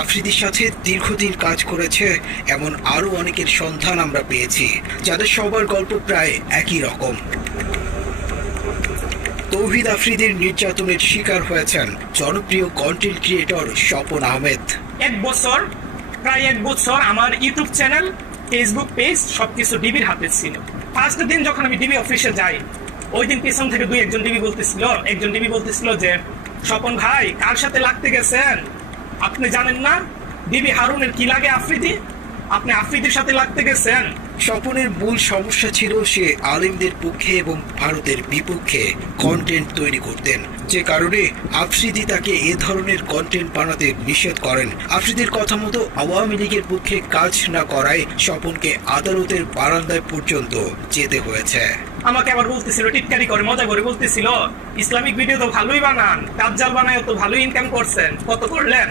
আফ্রিদির সাথে দীর্ঘদিন কাজ করেছে এমন আরো অনেকের সন্ধান আমরা পেয়েছি, যাদের সবার গল্প প্রায় একই রকম। তৌহিদ আফ্রিদির নির্যাতনের শিকার হয়েছেন জনপ্রিয় কন্টেন্ট ক্রিয়েটর স্বপন আহমেদ। প্রায় এক বছর আমার ইউটিউব চ্যানেল, ফেসবুক পেজ সবকিছু ডিবির হাতে ছিল। ফার্স্ট দিন যখন আমি ডিবি অফিসে যাই, ওই দিন পিছন থেকে একজন ডিবি বলতেছিল যে, স্বপন ভাই কার সাথে লাগতে গেছেন আপনি জানেন না? ডিবি হারুনের কি লাগে আফ্রিদি, আপনি আফ্রিদির সাথে লাগতে গেছেন। স্বপনের মূল সমস্যা ছিল সে আলেমদের পক্ষে এবং ভারতের বিপক্ষে কন্টেন্ট তৈরি করতেন, যে কারণে আফ্রিদি তাকে এ ধরনের কন্টেন্ট বানাতে নিষেধ করেন। আফ্রিদির কথা মতো আওয়ামী লীগের পক্ষে কাজ না করায় স্বপনকে আদালতের বারান্দায় পর্যন্ত যেতে হয়েছে। আমাকে আবার বলতেছিল, টিটকারি করে মজা করে বলতেছিল, ইসলামিক ভিডিও তো ভালোই বানান, দাজ্জাল বানায় তো ভালোই ইনকাম করছেন, কত করলেন?